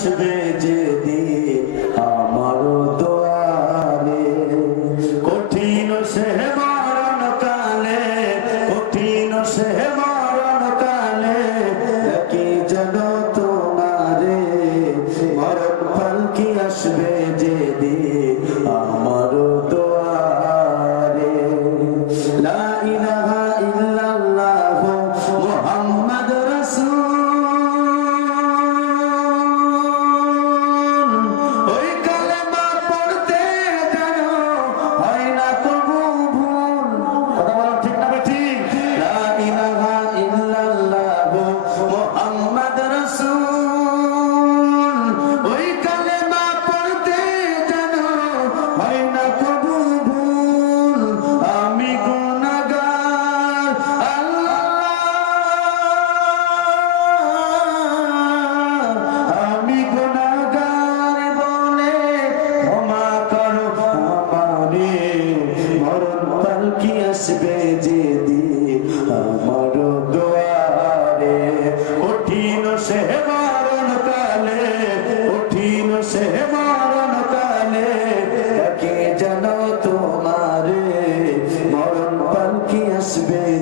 আসবে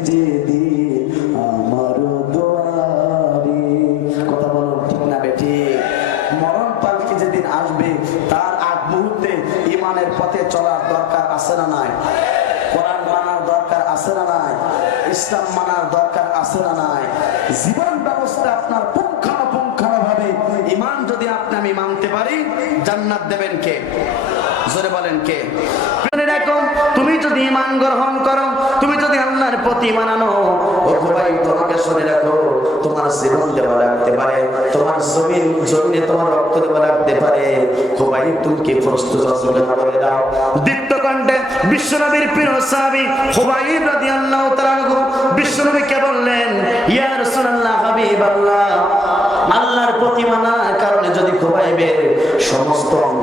ঠিক মরণ পালকি যেদিন আসবে, তার আগ মুহূর্তে ইমানের পথে চলার দরকার আছে না নাই? কোরআন মানার দরকার আছে না নাই? ইসলাম মানার দরকার আছে না নাই? জীবন ব্যবস্থা আপনার পুঙ্খানুপুঙ্খানু ভাবে ইমান যদি আপনি মানতে পারি, জান্নাত দেবেন কে? জোরে বলেন কে? প্রতি মানানো। ও ভাই, তোমাকে শুনে রাখো, তোমার জীবন দেওয়া লাগতে পারে, তোমার জমিন, জমিনে তোমার রক্ত দেওয়া লাগতে পারে। ভাই, তুমি কি প্রস্তুত আছো বলে দাও। বিশ্বনবীর প্রিয় বিশ্বনবীকে বললেন, ইয়া আল্লাহর প্রতি মানার কারণে যদি খুবাইবের সমস্ত অঙ্গ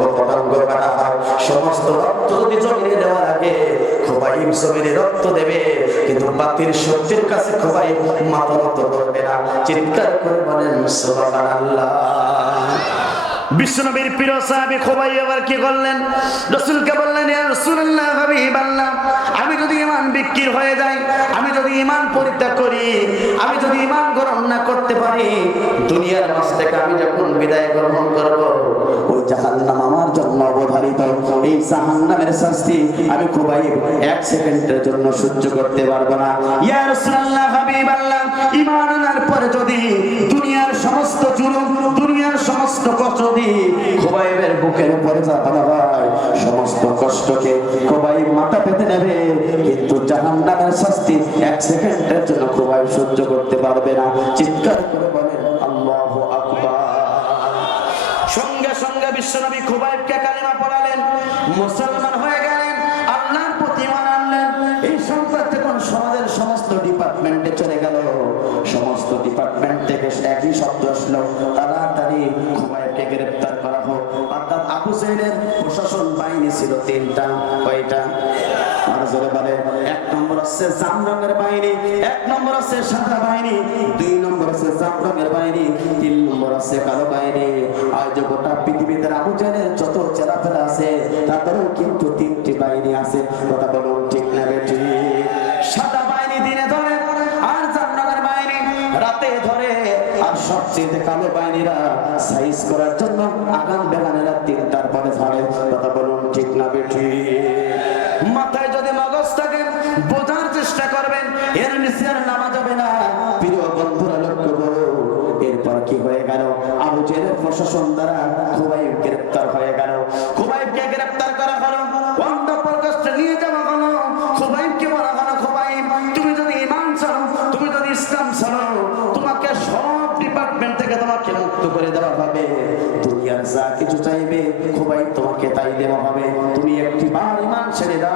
কাটা হয়, সমস্ত রক্ত যদি জমিনে দেওয়া লাগে খুবাইব রক্ত দেবে, কিন্তু বাতিল সত্যের কাছে খোবাই মাথা নত করবে না। চিৎকার করে বলেন সুবহানাল্লাহ বিশ্বনবীর প্রিয় সাহাবী খোবাই আবার কি করলেন? রসুলকে বললেন হাবিবাল্লাহ আমি যদি ঈমান বিক্রি হয়ে যাই, আমি যদি ঈমান পরিত্যাগ করি, আমি যদি ঈমান গ্রহণ না করতে পারি, দুনিয়ার মাঝ থেকে আমি যখন বিদায় গ্রহণ করব, ওই জাহান্নাম আমার জন্য অবধারিত, এই জাহান্নামের শাস্তি আমি খোবাই এক সেকেন্ডের জন্য সহ্য করতে পারব না। ইয়া রাসূলুল্লাহ হাবিবাল্লাহ ঈমান আনার পরে যদি দুনিয়ার সমস্ত জুলুম, দুনিয়ার সমস্ত কষ্ট হয় সমস্ত সহ্য করতে পারবে না। চিৎকার করে বলেন, আল্লাহু সঙ্গে সঙ্গে বিশ্বনবী খুবাইবকে কালিমা পড়ালেন, মুসলমান হয়ে গেলেন, আল্লাহর প্রতি সমস্ত ডিপার্টমেন্টে চলে গেল? সমস্ত ডিপার্টমেন্ট থেকে একই শব্দ আসলো, তাড়াতাড়ি খুবাইবকে গ্রেফতার করা হোক। অর্থাৎ আবু সাইদের প্রশাসন বাহিনী ছিল তিনটা। কয়টা? বলে এক নম্বর বাহিনী নম্বর বাহিনী তিন নম্বর কালো বাহিনী। গোটা পৃথিবীতে আবু জাহেলের যত চেরাফেরা আছে, তাদেরও কিন্তু তিনটি বাহিনী আছে। কথা বলুন। সবচেয়ে কালো বাহিনীরা সাইজ করার জন্য আগান বেগানেরা তিনটার পরে ধরে। কথা বলুন ঠিক না বেটি মাথায় যদি মগজ থাকে, বোঝার চেষ্টা করবেন, এর নিচে আর নামা যাবে না। কি হয়ে গেল? আবু প্রশাসন দ্বারা খুবাইব গ্রেপ্তার হয়ে গেল। খুবাইবকে গ্রেপ্তার করা হলো। অন্ধ ছেড়ে দাও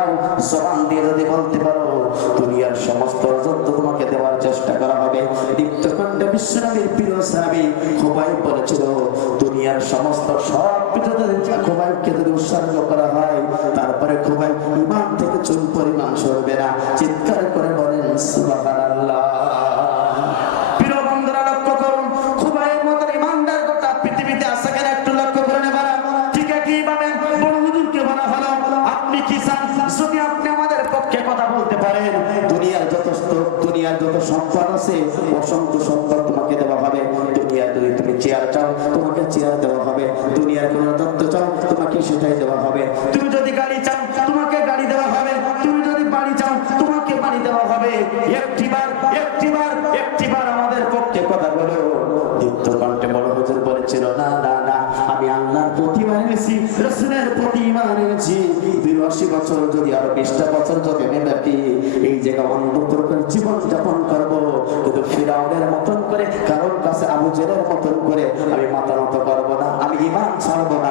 আছে। অসংখ্য সম্পদ তোমাকে দেওয়া হবে। দুনিয়া যদি তুমি চেয়ার চাও, তোমাকে চেয়ার দেওয়া হবে। দুনিয়ার কোনো তত্ত্ব চাও, তোমাকে সেটাই দেওয়া হবে। তুমি যদি গাড়ি চাও, তোমাকে ফিরাউনের মতন করে, কারোর কাছে আবু জেলের মতন করে আমি মাথা করব না, আমি ইমান ছাড়বো না।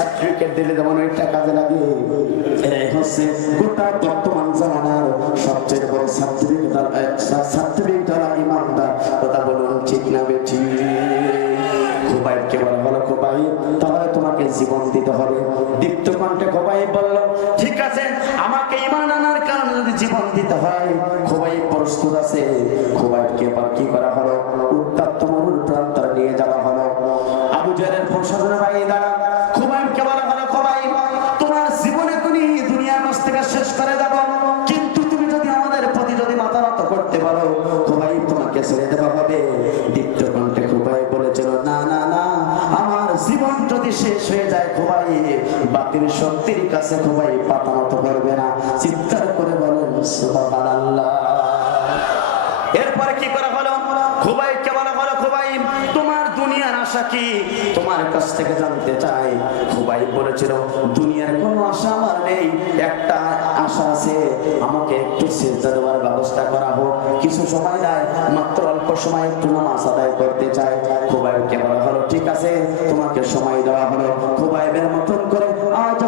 সার্টিফিকেট দিলে যেমন ওইটা কাজে লাগে এই হচ্ছে গোটা বর্তমান জামানার সবচেয়ে বড় সার্টিফিকেট সার্টিফিকেট ইমানদার। কথা বলুন ঠিক না বেঠি? খোবাইবকে জীবন দিতে হবে। দীপ্ত ঠিক আছে, আমাকে ইমান আনার যদি জীবন দিতে হয় খোবাই প্রস্তুত আছে। খোবাইবকে এবার কি করা হলো? উত্তাপ্ত খোবাই বাতিল শক্তির কাছে খোবাই পাতা মতো করবে না। চিৎকার করে বলেন এরপরে কি করা হলো? খুবাই আশা কি? তোমার কাছ থেকে জানতে চাই। খুবাই বলেছিল, দুনিয়ার কোনো আশা আমার নেই। একটা আশা আছে, আমাকে একটু সেজদা দেওয়ার ব্যবস্থা করা হোক। কিছু সময় দেয়, মাত্র অল্প সময় একটু নামাজ আদায় করতে চাই খুবাইকে বলা হলো, ঠিক আছে, তোমাকে সময় দেওয়া হলো। খুবাইবের মতন করে আজ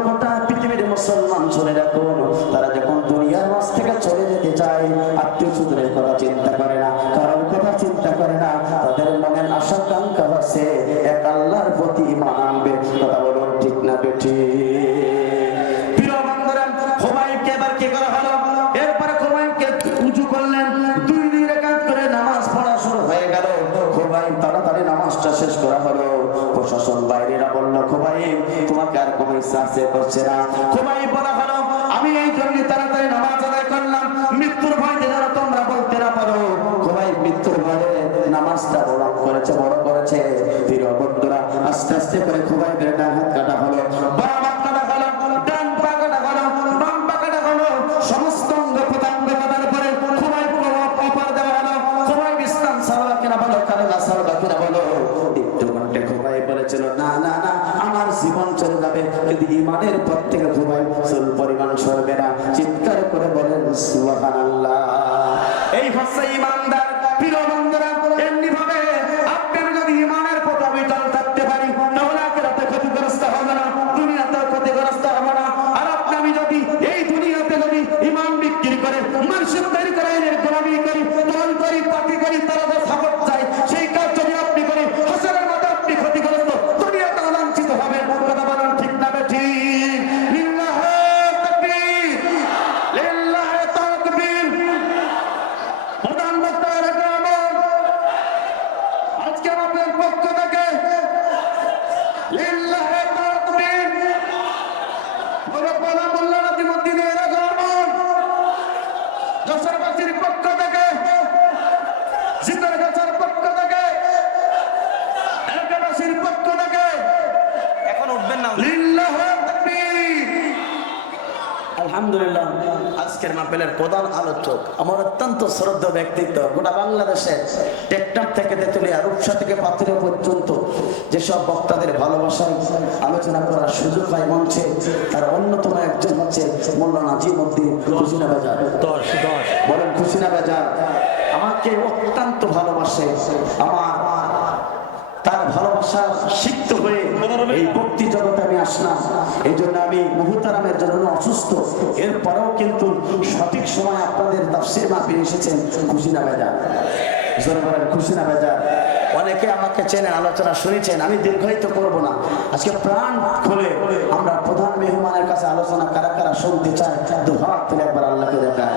পড়া শুরু হয়ে গেল। খোবাইব তাড়াতাড়ি নামাজটা শেষ করা হলো। প্রশাসন বাইরেরা বলল, খোবাইব, তোমাকে আর কোনো ইচ্ছা আছে করছে না খোবাইব বলা হলো আমি এই জন্য তাড়াতাড়ি নামাজ আদায় করলাম মৃত্যুর ভয় যেন তোমরা বলতে না পারো খোবাইব মৃত্যুর ভয়ে নামাজটা বড় করেছে বড় করেছে প্রিয় বন্ধুরা আস্তে করে খোবাইবের ডান হাত কাটা হলো খোবাই চিৎকার করে বলেন এই হচ্ছে ইমানদার প্রিয় বন্ধুরা এমনি ভাবে আপনি আমি যদি ইমানের পথে অবিচল থাকতে পারি তাহলে আখিরাতে ক্ষতিগ্রস্ত হবে না দুনিয়াতে ক্ষতিগ্রস্ত হবে না আর আপনি আমি যদি এই দুনিয়াতে যদি ইমান বিক্রি করে মানুষের তৈরি করে আইনের গোলামি করি দল করি পার্টি করি তারা যে সাপোর্ট চাই সেই কাজ যদি আপনি করেন হাসানের মতো আপনি ক্ষতিগ্রস্ত দুনিয়াতে লাঞ্ছিত হবে কথা বলেন ঠিক না ঠিক লিল্লাহে তাকবীর লিল্লাহে তাকবীর প্রধান বক্তা রাখলাম আজকে আমাদের পক্ষ থেকে লিল্লাহে তাকবীর মুরব্বানা মোল্লা নাজিমুদ্দিনের আগমন যশোরবাসীর পক্ষ থেকে শীতের গাছের পক্ষ থেকে এলাকাবাসীর পক্ষ থেকে এখন উঠবেন না উনি। লিল্লাহে তাকবীর আলহামদুলিল্লাহ আজকের মাহফিলের প্রধান আলোচক আমার অত্যন্ত শ্রদ্ধা ব্যক্তিত্ব গোটা বাংলাদেশে টেকটাপ থেকে তেতুলিয়া রূপসা থেকে পাথুরে পর্যন্ত যেসব বক্তাদের ভালোবাসায় আলোচনা করার সুযোগ হয় মঞ্চে তার অন্যতম একজন হচ্ছে মোল্লা নাজিম উদ্দিন খুশিনা বাজার। দশ দশ। বলেন খুশিনা বাজার আমাকে অত্যন্ত ভালোবাসে আমার তার ভালোবাসা সিক্ত হয়ে এই ভক্তি জগতে আমি আসলাম। এই জন্য আমি মুহুতারামের জন্য অসুস্থ। এরপরেও কিন্তু সঠিক সময় আপনাদের তাফসির মাহফিল এসেছেন খুশি না বেজা খুশি না বেজা অনেকে আমাকে চেনেন আলোচনা শুনেছেন, আমি দীর্ঘায়িত করব না। আজকে প্রাণ খুলে আমরা প্রধান মেহমানের কাছে আলোচনা কারা কারা শুনতে চায় দু হাত একবার আল্লাহকে দেখায়।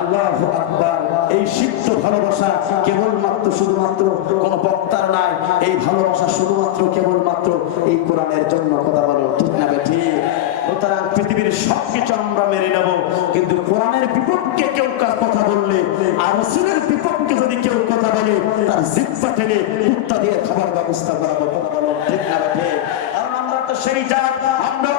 আল্লাহ আকবার। এই সিদ্ধ ভালোবাসা কেবলমাত্র শুধুমাত্র কোন বক্তার নাই, এই ভালোবাসা শুধুমাত্র কেবলমাত্র এই কোরআনের জন্য কথা বলো, ঠিক না ঠিক? সুতরাং পৃথিবীর সবকিছু আমরা নেব, কিন্তু কোরআনের বিপক্ষে কেউ কথা বললে, আর রসুলের বিপক্ষে যদি কেউ কথা বলে, তার টেনে কুত্তা দিয়ে খাবার ব্যবস্থা করাবো, কথা বলো, ঠিক না ঠিক? কারণ আমরা তো সেই জাত, আমরা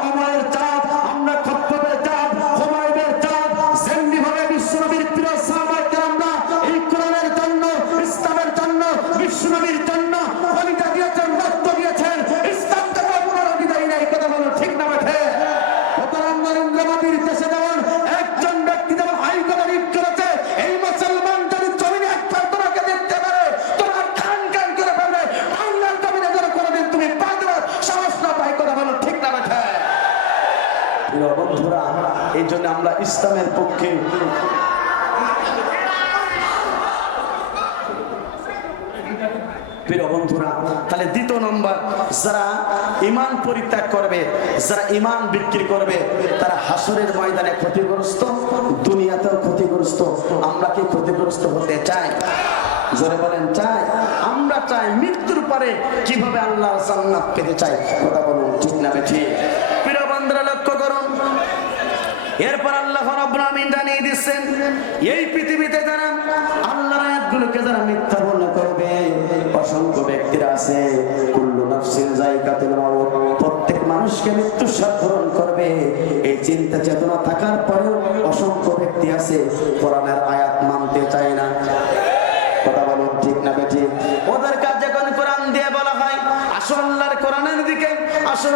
বন্ধুরা এই জন্য আমরা ইসলামের পক্ষে তাহলে দ্বিতীয় নম্বর, যারা ইমান পরিত্যাগ করবে, যারা ইমান বিক্রি করবে, তারা হাসরের ময়দানে ক্ষতিগ্রস্ত, দুনিয়াতেও ক্ষতিগ্রস্ত, আমরা কি ক্ষতিগ্রস্ত হতে চাই? জোরে বলেন, চাই। আমরা চাই মৃত্যুর পরে কীভাবে আল্লাহ জান্নাত পেতে চাই? কথা বলুন, ঠিক না ঠিক প্রিয় বন্ধুরা লক্ষ্য করুন এরপর আল্লাহ রাব্বুল জানিয়ে দিচ্ছেন, এই পৃথিবীতে যারা আল্লাহর আয়াতগুলোকে যারা মিথ্যা বর্ণনা করবে, অসংখ্য ব্যক্তিরা আছে, কুল্লু নাফসিন যায়কাতুল প্রত্যেক মানুষকে মৃত্যু সাধারণ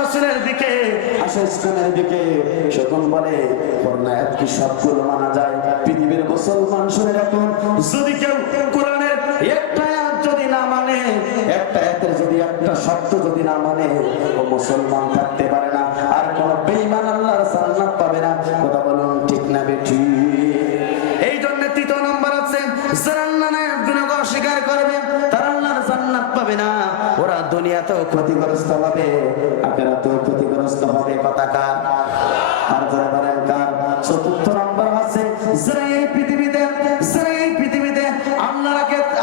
আসো দিকে। আসো দিকে তখন বলে কোরআন কি সবগুলো মানা যায়? পৃথিবীর মুসলমান শুনে রাখুন, যদি কেউ কোরআনের একটা যদি না মানে একটা যদি একটা শব্দ যদি না মানে ও মুসলমান থাকতে পারে দুনিয়াতেও ক্ষতিগ্রস্ত হবে। আখেরাতেও ক্ষতিগ্রস্ত হবে কথা আর বলেন কার? চতুর্থ নম্বর পৃথিবীতে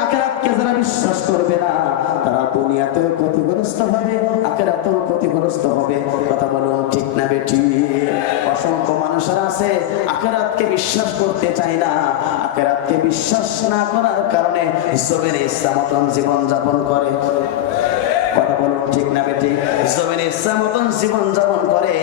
আখেরাতকে যারা বিশ্বাস করবে না কারণে জীবন যাপন করে। কথা বলুন ঠিক না বেটি জমিনে ইচ্ছা জীবন যাপন করে,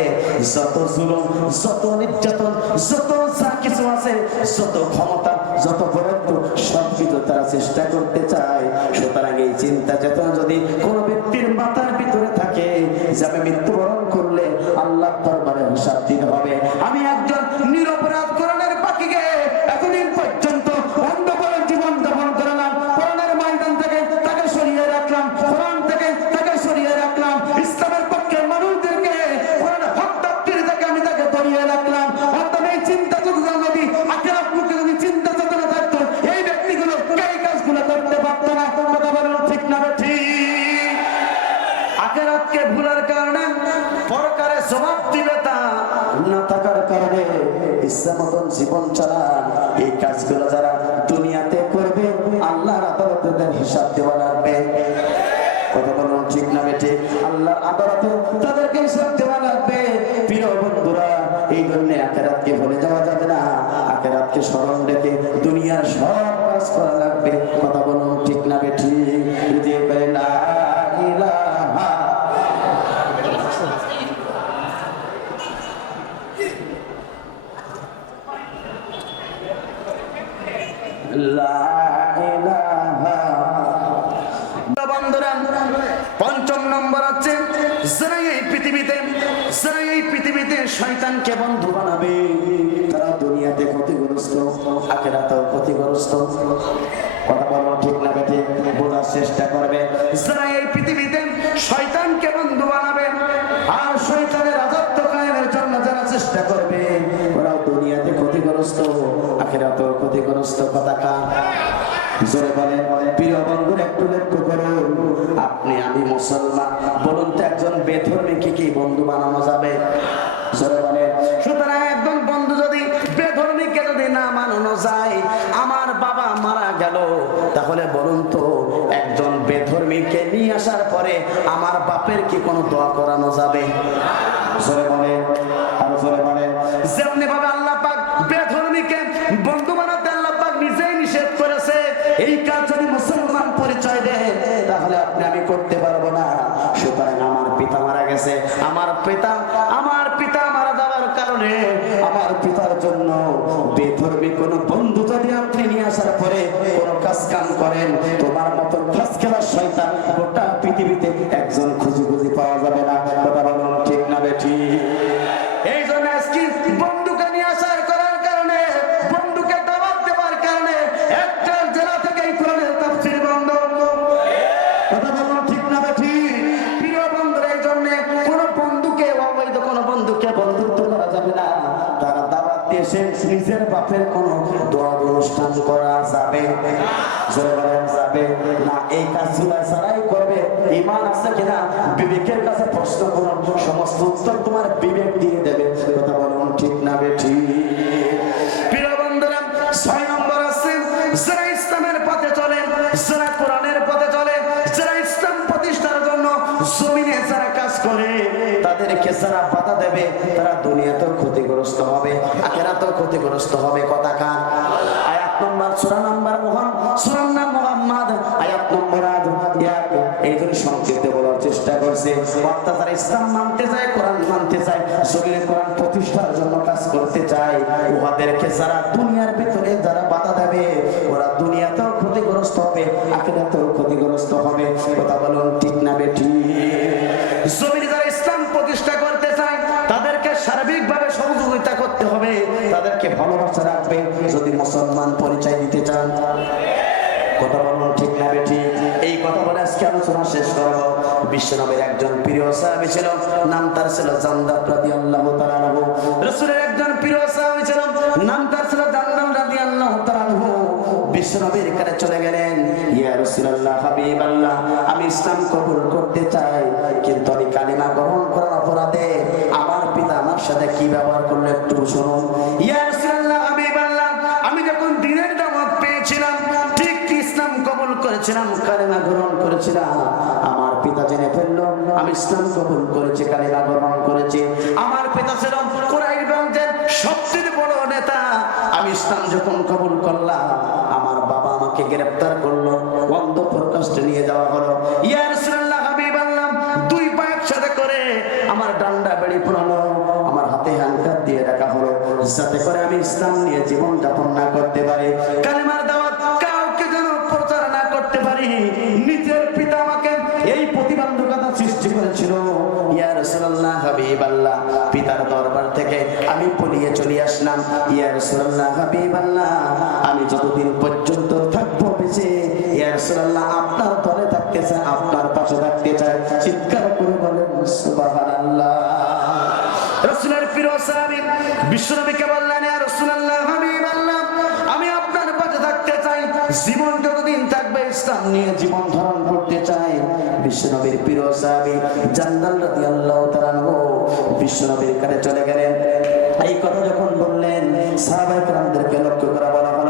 যত জুলুম, যত নির্যাতন, যত যা কিছু আছে, যত ক্ষমতা, যত বরত্ব, সব কিছু তারা চেষ্টা করতে চায়। সুতরাং এই চিন্তা চেতনা যদি কোনো ব্যক্তির মাথার ভিতরে থাকে, যে আমি মৃত্যুবরণ কাজগুলো যারা দুনিয়াতে করবে আল্লাহর আদালতে হিসাব দেওয়া লাগবে। শয়তানকে বন্ধু বানাবে। তারা দুনিয়াতে ক্ষতিগ্রস্ত, আখেরাতেও ক্ষতিগ্রস্ত। কথা বলো ঠিক না বেঁধে বোঝার চেষ্টা করবে। যারা এই পৃথিবীতে শয়তানকে বন্ধু বানাবে আর শয়তানের রাজত্ব কায়েমের জন্য যারা চেষ্টা করবে, ওরাও দুনিয়াতে ক্ষতিগ্রস্ত, আখেরাতেও ক্ষতিগ্রস্ত। কথা কা আপনি, আমি মুসলমান। বলুন তো, একজন বেধর্মীকে কি বন্ধু বানানো যাবে? তাহলে বলুন তো, একজন বেধর্মীকে নিয়ে আসার পরে আমার বাপের কি কোনো দোয়া করানো যাবে? বন্ধু নিজেই নিষেধ করেছে, এই যদি মুসলমান পরিচয় তাহলে আপনি আমি করতে পারব না। সুতরাং আমার গেছে, আমার পিতা আমার পিতা মারা যাওয়ার কারণে পিতার জন্য বেধর্মী কোন বন্ধু যদি আপনি নিয়ে আসার পরে কোন কাজ কাম করেন, তোমার মতো কাজ খেলার শয়তান গোটা পৃথিবীতে একজন দাওয়াত নিজের বাপের কোন দোয়া অনুষ্ঠান করা যাবে? যাবে। না, এই কাজগুলা ছাড়াই করবে ইমান আছে কিনা? বিবেকের কাছে প্রশ্ন করুন, সমস্ত উত্তর তোমার বিবেক দিয়ে দেবে। কথা বলুন ঠিক না বেঠি যারা বাধা দেবে, তারা দুনিয়াতেও ক্ষতিগ্রস্ত হবে, আখেরাতেও ক্ষতিগ্রস্ত হবে, কথা কান যারা দুনিয়ার ভিতরে যারা বাধা দেবে, ওরা দুনিয়াতেও ক্ষতিগ্রস্ত হবে ক্ষতিগ্রস্ত হবে। কথা বলুন, ঠিক না বেঠি তাদেরকে ভালোবাসা রাখবে যদি মুসলমান পরিচয় দিতে চান, কথা বলুন ঠিক না বেঠি এই কথা বলে আজকে আলোচনা শেষ করব বিশ্বনবীর একজন প্রিয় সাহাবী ছিল, নাম তার ছিল জান্দাব রাদিয়াল্লাহু তাআলা আনহু। রাসূলের একজন প্রিয় সাহাবী ছিল, নাম তার ছিল জান্দাব রাদিয়াল্লাহু তাআলা আনহু। বিশ্বনবীর কাছে চলে গেলেন, ইয়া রাসূলুল্লাহ, হাবিবাল্লাহ, আমি ইসলাম কবুল করতে চাই, কিন্তু আমি কালিমা গ্রহণ করার অপরাধে আমার পিতা আমার সাথে কি ব্যবহার করল একটু শুনুন। ইয়া করেছিলাম কালেমা গ্রহণ করেছিলাম। আমার পিতা জেনে ফেলল, আমি ইসলাম কবুল করেছি, কালেমা গ্রহণ করেছি। আমার পিতা ছিল কোরাইশ সবচেয়ে বড় নেতা। আমি ইসলাম যখন কবুল করলাম, আমার বাবা আমাকে গ্রেফতার করল, অন্ধ প্রকাশে নিয়ে যাওয়া হলো। ইয়া করে আমার হাতে হ্যান্ডকাপ দিয়ে রাখা হলো, যাতে করে আমি ইসলাম নিয়ে জীবন যাপন না করতে পারি। কালেমার আমি যতদিন পর্যন্ত থাকব বেঁচে আপনার দলে থাকতে চাই, আপনার পাশে থাকতে চাই। চিৎকার করে বলেন জীবন যতদিন থাকবে নিয়ে জীবন ধারণ করতে চাই। বিশ্বনবীর প্রিয় বিশ্বনবীর কাছে চলে গেলেন। এই কথা যখন বললেন সাহাবাই লক্ষ্য করা বলা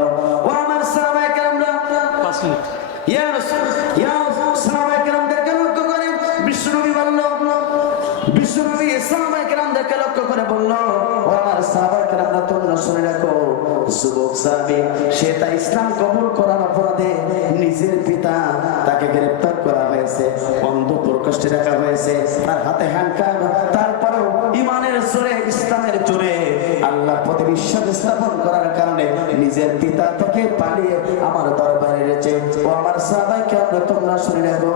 পালিয়ে আমার দরবারে রয়েছে। ও আমার সাহাবাইকে আমরা তোমরা শুনে রাখো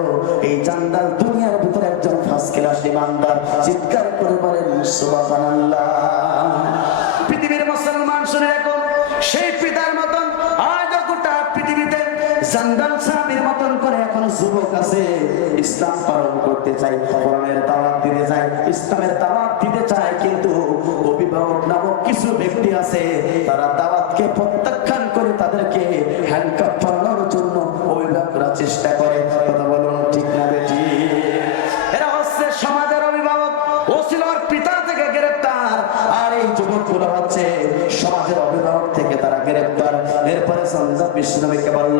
এই জান্দাল দুনিয়ার ভিতরে একজন ফার্স্ট ক্লাস ইমানদার, চিৎকার করে বলেন, সুবহানাল্লাহ। জান্দাল সাহাবীর মতন করে এখন যুবক আছে। ইসলাম পালন করতে চাই কোরআনের দাওয়াত দিতে চায়, ইসলামের দাওয়াত দিতে চায়, কিন্তু অভিভাবক নামক কিছু ব্যক্তি আছে, তারা দাওয়াতকে প্রত্যাখ্যান করে তাদেরকে হ্যান্ডকাপ পরানোর জন্য চেষ্টা করে। কথা বলুন ঠিক না বেটি এরা হচ্ছে সমাজের অভিভাবক, ও পিতা থেকে গ্রেপ্তার। আর এই যুবকগুলো হচ্ছে সমাজের অভিভাবক থেকে তারা গ্রেপ্তার। এরপরে সন্ধ্যা বিষ্ণুনবীকে বলল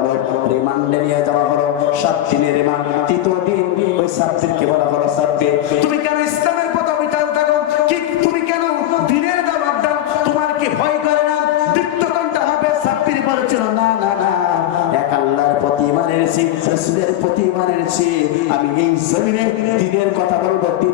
দিনের মা তৃতীয় দিন ওই সাব্বিরকে বলা হলো সাব্বির তুমি কেন ইসলামের পথে অবিচার থাকো কি, তুমি কেন দিনের দাওয়াত দাও তোমার কি ভয় করে না? দীপ্ত হবে, সাব্বির বলেছিল, না না না, এক আল্লাহর প্রতি ইমান এনেছি রসুলের প্রতি ইমান এনেছি আমি এই জমিনে দিনের কথা বলব দিন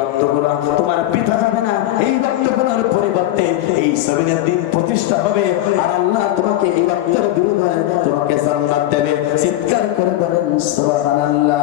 রক্তগুলো তোমার পিতা যাবে না। এই রক্তগুলার পরিবর্তে এই সবিনের দিন প্রতিষ্ঠা হবে। আর আল্লাহ তোমাকে এই রক্তের বিরুদ্ধে তোমাকে জান্নাত দেবে। চিৎকার করে বলেন, সুবহানাল্লাহ।